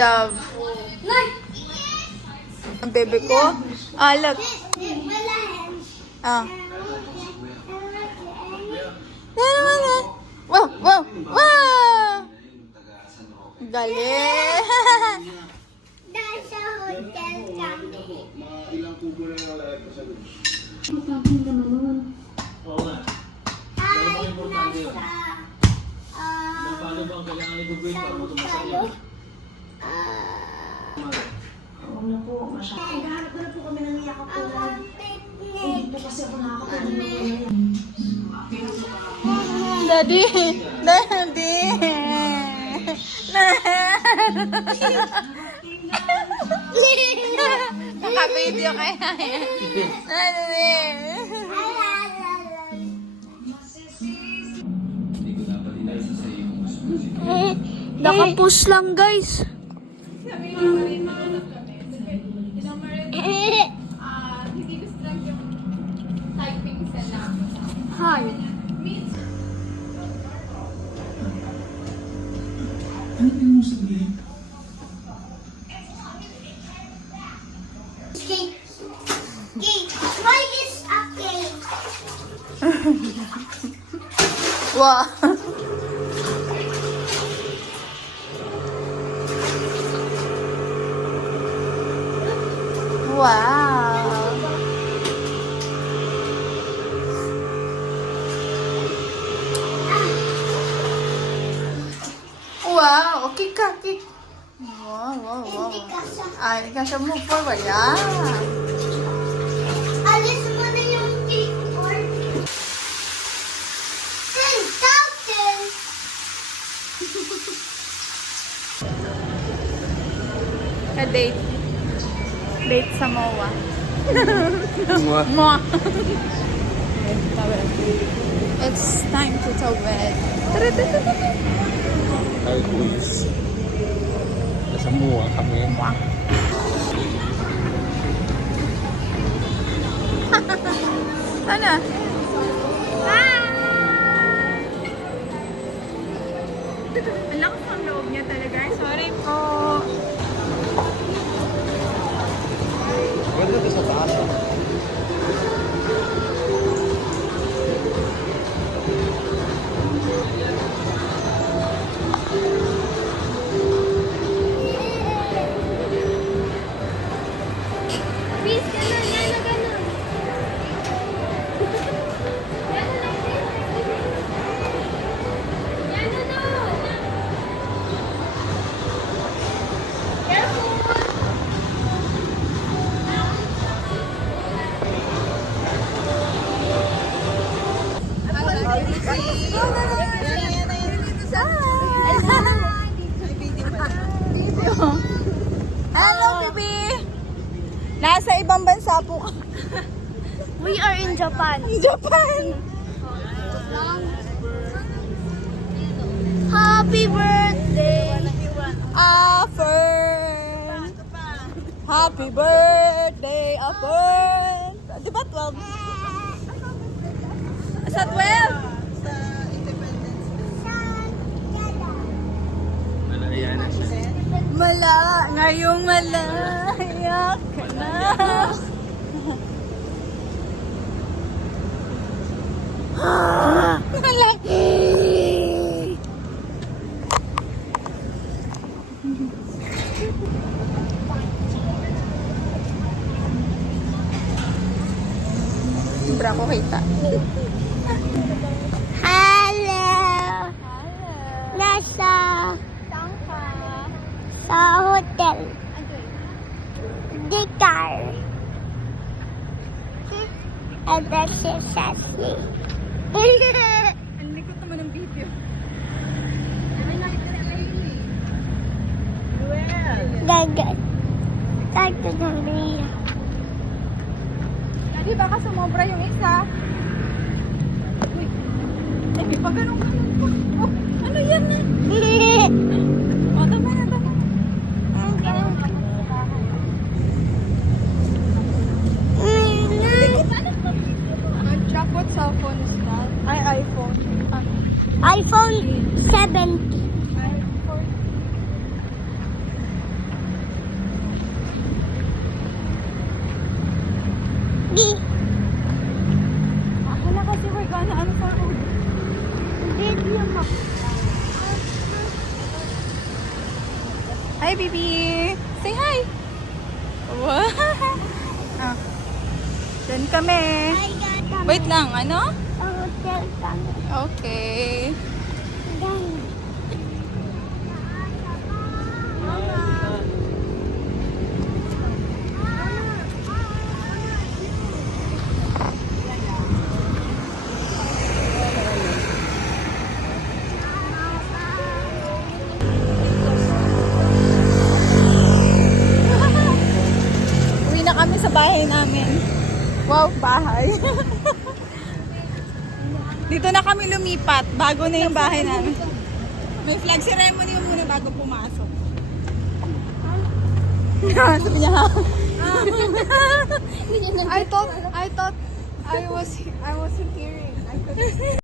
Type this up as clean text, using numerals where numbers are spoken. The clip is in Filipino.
Dove. Ang bebe ko. Look. Ah. Wow, wow, wow! Galing! Nasa hotel kami. Ilang kubo na nalalagay ko sa loob. Oo nga. Ay, nasa... Paano ba ang kailangan i-grade para matumasa Tayo. yan? Huwag na po, masyado. Naghahanap na po kami ng yakap po na. Hindi po kasi ako nakakapagod. Daddy! Daddy! Naka-video kaya yan. Daddy! Hindi ko dapat inayos sa iyo kung mas Nakapush lang, guys. Hindi gusto lang yung typing sa namin. Hi. Ano yung mo sabihin? Cake. Cake. Why is a cake? Wow! Wow! Wow! Okay ka, kick. Wow, wow, wow. Hindi kasha. Hindi ka siya move forward. Yeah. Alis mo na yung cake or... 10,000! Ka-date. Date sa MOA. MOA. It's time to tawid. Ay, boys. Nasa mua kami. Sana? Ang lakas ng loob niya talaga. Sorry po. Ganda ka sa taas. Please, ganun, ganun, ganun. Ganun lang din. Ganun na. Careful. Hello, baby! Nasa ibang bansa po ka. We are in Japan. Japan! Happy birthday! Fern! Happy birthday, Fern! Di ba 12? Sa 12? Malaya na siya. Ngayong malaya ka na. Sobra ko kita. Hello. Nasa sa hotel. The car. And then she says me. Ang likot naman ng video. Gagan. Gagan ng video. Di baka sumobra yung isa. Uy. Di ba ganun ka? Oh, ano yan na? O, tama na, tama. Check what cell phone is that? Ay, iPhone. iPhone 7. iPhone. Hi, baby! Say hi! Wow! Ah. Doon kami. Wait lang, ano? Hotel kami. Okay. Uwi na kami sa bahay namin. Wow, bahay. Dito na kami lumipat. Bago na yung bahay namin. May flag ceremony yung muna bago pumasok. Sabi niya, ha? I thought I wasn't hearing. I couldn't